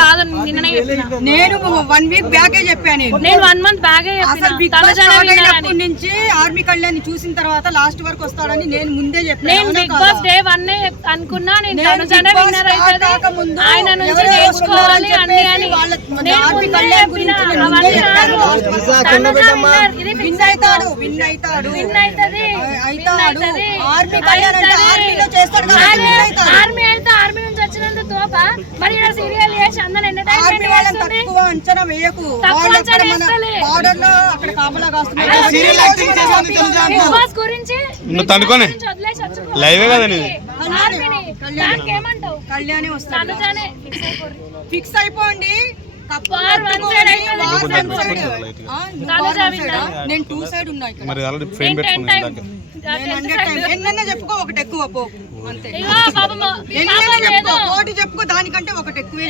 కాదు నేను 1 వీక్ బ్యాకే చెప్పాను. నేను 1 మంత్ బ్యాకే చెప్పాను. నుంచి ఆర్మీ కళ్యాణ్ చూసిన తర్వాత లాస్ట్ వరకు వస్తాడని నేను ముందే చెప్పాను. నేను బిగ్ బాస్ డే 1 అనుకున్నా. నేను తనుజానే విన్నర్ అవుతది, ఆయన నుంచి నేర్చుకోవాలి అన్ని అని నేను ముందే చెప్పినా. అవన్నీ విన్ అవుతాడు, విన్ అవుతాడు, విన్ అవుతది, అవుతాడు. ఆర్మీ కళ్యాణ్ అంటే ఆర్మీలో చేస్తాడు కాబట్టి ఆర్మీ అయితే ఆర్మీ నుంచి వచ్చినంత తోప మరి ఇలా సీరియల్ చేసి అందరూ ఎంటర్టైన్మెంట్ చేస్తుంది. తక్కువ అంచనా వేయకు. వాళ్ళు అక్కడ మన బోర్డర్ లో అక్కడ కాపలా కాస్తున్నారు. సీరియల్ యాక్టింగ్ చేస్తుంది తనుజా. బిగ్ బాస్ గురించి నువ్వు తనుకోనే లైవ్ కదా నీ ఆర్మీని దానికి ఏమంటావు? కళ్యాణే వస్తాడు. తనుజానే ఫిక్స్ అయిపోండి. నేను 2 సైడ్ ఉన్నా ఇక్కడ. ఎన్నైనా చెప్పుకో, ఒకటి ఎక్కువ పో అంతే. ఒకటి చెప్పుకో, దానికంటే ఒకటి ఎక్కువే.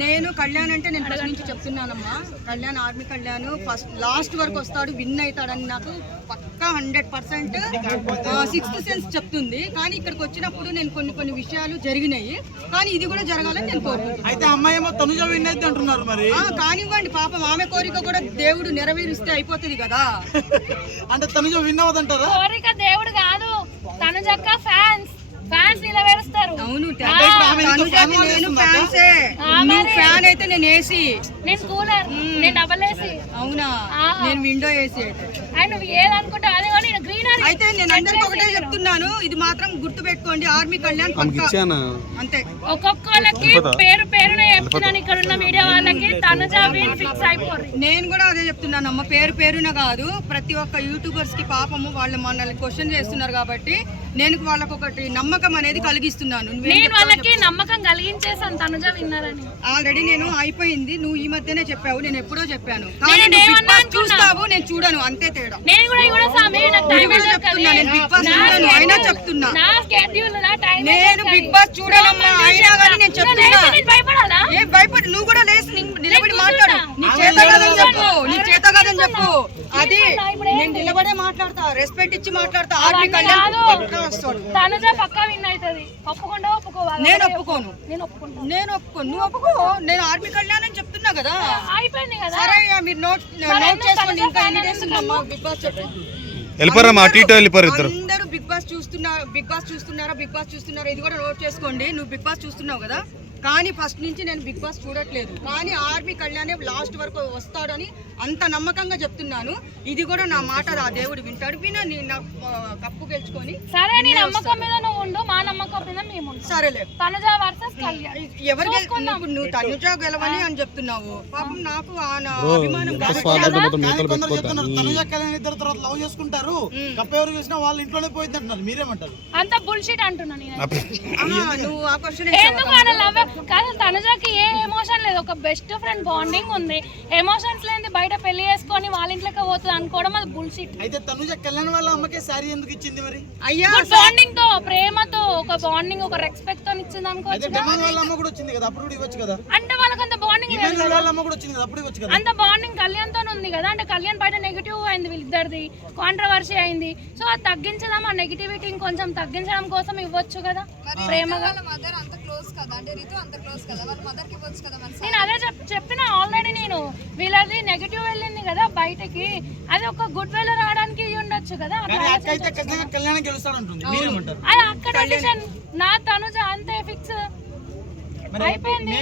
నేను కళ్యాణ్ అంటే నేను ఫస్ట్ నుంచి చెప్తున్నానమ్మా. Kalyan army Kalyan first last వరకు వస్తాడు, విన్ అవుతాడని నాకు పక్కా 100% 6th సెన్స్ చెప్తుంది. కానీ ఇక్కడికి వచ్చినప్పుడు నేను కొన్ని విషయాలు జరిగినాయి, కానీ ఇది కూడా జరగాలని నేను కోరుకుంటున్నాను. అయితే అమ్మాయి ఏమో తనుజ విన్ అయితే అంటున్నారు మరి. కానివ్వండి, పాపం ఆమె కోరిక కూడా దేవుడు నెరవేరిస్తే అయిపోతుంది కదా. అంటే తనుజ విన్ అవ్వదంటారా? కోరిక దేవుడు కాదు, తనుజక్క ఫ్యాన్స్ నిలవేరుస్తారు. అవును, నేను ఫ్యాన్సే. నువ్వు ఫ్యాన్ అయితే నేను ఏసీ, నేను కూలర్, నేను డబల్ ఏసీ. అవునా, నేను విండో ఏసీ. అయితే నువ్వు ఏదనుకుంటావు అదే. కానీ గ్రీనరీ అయితే నేను అందరికి ఒకటే చెప్తున్నాను, ఇది మాత్రం గుర్తు పెట్టుకోండి. ఆర్మీ కళ్యాణ్ అంతే. ఒక్కొక్కళ్ళకి పేరున చెప్తున్నాను, ఇక్కడ ఉన్న మీడియా వాళ్ళకి తనుజ విన్ ఫిక్స్ అయిపోరు. నేను కూడా అదే చెప్తున్నాను అమ్మ, పేరున కాదు. ప్రతి ఒక్క యూట్యూబర్స్ కి పాపము వాళ్ళు మనల్ని క్వశ్చన్ చేస్తున్నారు కాబట్టి నేను వాళ్ళకి ఒకటి నమ్మకం అనేది కలిగిస్తున్నాను. నేను వాళ్ళకి నమ్మకం కలిగించేసాను తనుజ విన్నరని. ఆల్రెడీ నేను అయిపోయింది. నువ్వు ఈ మధ్యనే చెప్పావు, నేను ఎప్పుడో చెప్పాను. చూస్తావు, నేను చూడను, అంతే తేడా. నేను బిగ్ బాస్ చూడను, అయినా చెప్తున్నా. నేను బిగ్ బాస్ చూడాలమ్మా, అయినా కానీ నేను చెప్తున్నా. ఏం భయపడి నువ్వు కూడా లేచి నిలబడి మాట్లాడు. నీ చేత కదని చెప్పు, నీ చేత కదని చెప్పు. అది నేను నిలబడే మాట్లాడతా, రెస్పెక్ట్ ఇచ్చి మాట్లాడతా. ఆర్మీ కళ్యాణ్ తనుజ పక్కా విన్ అవుతుంది. ఒప్పుకుంటా ఒప్పుకోవాలి? నేను ఒప్పుకోను. నేను ఒప్పుకోను, నువ్వు ఒప్పుకో. నేను ఆర్మీ కళ్యాణ్ అని చెప్తున్నా కదా, అయిపోయింది కదా. సరే, మీరు నోట్ చేసుకోండి. ఇంకా ఎన్ని డేస్ ఉందమ్మా బిగ్ బాస్ చెప్పు. అందరూ బిగ్ బాస్ చూస్తున్నారా? ఇది కూడా నోట్ చేసుకోండి. నువ్వు బిగ్ బాస్ చూస్తున్నావు కదా, కానీ ఫస్ట్ నుంచి నేను బిగ్ బాస్ చూడట్లేదు. కానీ ఆర్మీ కళ్యాణ్ లాస్ట్ వరకు వస్తాడని అంత నమ్మకంగా చెప్తున్నాను. ఇది కూడా నా మాట ఆ దేవుడు వింటాడు. నా కప్పు గెలుచుకొని సరే, నీ నమ్మకం మీద నువ్వు ఉండు, మా నమ్మకం మీద మేము. సరేలే, తనుజ వర్సెస్ కళ్యాణ్ ఎవరు నువ్వు తనుజ గెలవని అని చెప్తున్నావు. పాపం నాకు అభిమానం. తనుజ కళ్యాణ్ ఇద్దరు తర్వాత లవ్ చేసుకుంటారు, కప్పు ఎవరు చేసినా వాళ్ళ ఇంట్లోనే పోయింది అంటున్నారు. మీరేమంటారు? అంత బుల్షిట్ అంటున్నా నేను. నువ్వు ఆ క్వశ్చన్ కాదు. తనుజకి ఏ ఎమోషన్ లేదు, ఒక బెస్ట్ ఫ్రెండ్ బాండింగ్ ఉంది. ఎమోషన్స్ లేని బయట పెళ్లి చేసుకొని వాళ్ళ ఇంట్లోకి పోతుంది అనుకోవడం అది బుల్షిట్. అయితే తనుజ కళ్యాణ్ వాళ్ళ అమ్మకే సారీ ఎందుకు ఇచ్చింది మరి? అయ్యా, బాండింగ్ తో, ప్రేమతో, ఒక బాండింగ్, ఒక రెస్పెక్ట్ తో ఇచ్చింది అనుకోవచ్చు. వాళ్ళ అమ్మ కూడా వచ్చింది కదా, అప్పుడు ఇవ్వచ్చు కదా. అంటే వాళ్ళకి అంత బాండింగ్ అంత బాండింగ్ కళ్యాణ్ తో ఉంది కదా. అంటే కళ్యాణ్ బయట నెగిటివ్ అయింది, వీళ్ళిద్దరిది కాంట్రవర్సీ అయింది. సో అది తగ్గించడం, ఆ నెగిటివిటీ కొంచెం తగ్గించడం కోసం ఇవ్వచ్చు కదా ప్రేమగా. నేను అదే చెప్పిన ఆల్రెడీ. నేను వీళ్ళది నెగిటివ్ వెళ్ళింది కదా బయటకి, అది ఒక గుడ్ వేలో రావడానికి ఉండొచ్చు కదా. అది అక్కడ నా తనుజ అంతే ఫిక్స్ అయిపోయింది.